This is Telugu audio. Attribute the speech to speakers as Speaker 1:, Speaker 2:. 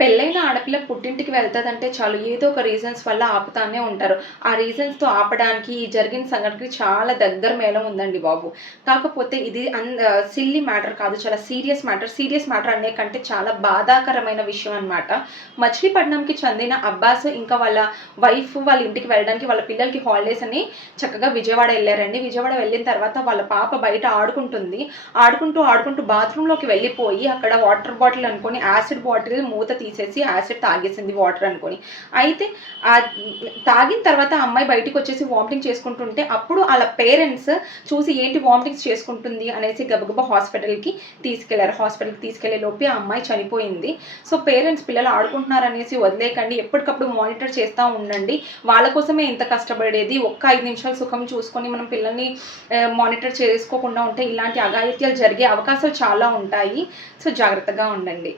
Speaker 1: పెళ్ళైన ఆడపిల్ల పుట్టింటికి వెళ్తుందంటే చాలు ఏదో ఒక రీజన్స్ వల్ల ఆపుతానే ఉంటారు. ఆ రీజన్స్‌తో ఆపడానికి ఈ జరిగిన సంఘటనకి చాలా దగ్గర మేళం ఉందండి బాబు. కాకపోతే ఇది అన్ సిల్లీ మ్యాటర్ కాదు. చాలా సీరియస్ మ్యాటర్. సీరియస్ మ్యాటర్ అనే కంటే చాలా బాధాకరమైన విషయం అన్నమాట. మచిలీపట్నంకి చెందిన అబ్బాస్ ఇంకా వాళ్ళ వైఫ్ వాళ్ళ ఇంటికి వెళ్ళడానికి వాళ్ళ పిల్లలకి హాలిడేస్ అని చక్కగా విజయవాడ వెళ్ళారండి విజయవాడ వెళ్ళిన తర్వాత వాళ్ళ పాప బయట ఆడుకుంటుంది. ఆడుకుంటూ, ఆడుకుంటూ బాత్రూంలోకి వెళ్ళిపోయి అక్కడ వాటర్ బాటిల్ అనుకొని యాసిడ్ బాటిల్ మూత తీసేసి యాసిడ్ తాగేసింది వాటర్ అనుకొని అయితే తాగిన తర్వాత అమ్మాయి బయటికి వచ్చేసి వామిటింగ్ చేసుకుంటుంటే అప్పుడు వాళ్ళ పేరెంట్స్ చూసి ఏంటి వామిటింగ్స్ చేసుకుంటుంది అనేసి గబగబా హాస్పిటల్‌కి తీసుకెళ్ళారు. హాస్పిటల్‌కి తీసుకెళ్ళే లోపే ఆ అమ్మాయి చనిపోయింది. సో, పేరెంట్స్ పిల్లలు ఆడుకుంటున్నారనేసి వదిలేయకండి. ఎప్పటికప్పుడు మానిటర్ చేస్తూ ఉండండి. వాళ్ళ కోసమే ఇంత కష్టపడేది. ఒక్క ఐదు నిమిషాలు సుఖం చూసుకొని మనం పిల్లల్ని మానిటర్ చేసుకోకుండా ఉంటే ఇలాంటి అఘాయిత్యాలు జరిగే అవకాశాలు చాలా ఉంటాయి. సో, జాగ్రత్తగా ఉండండి.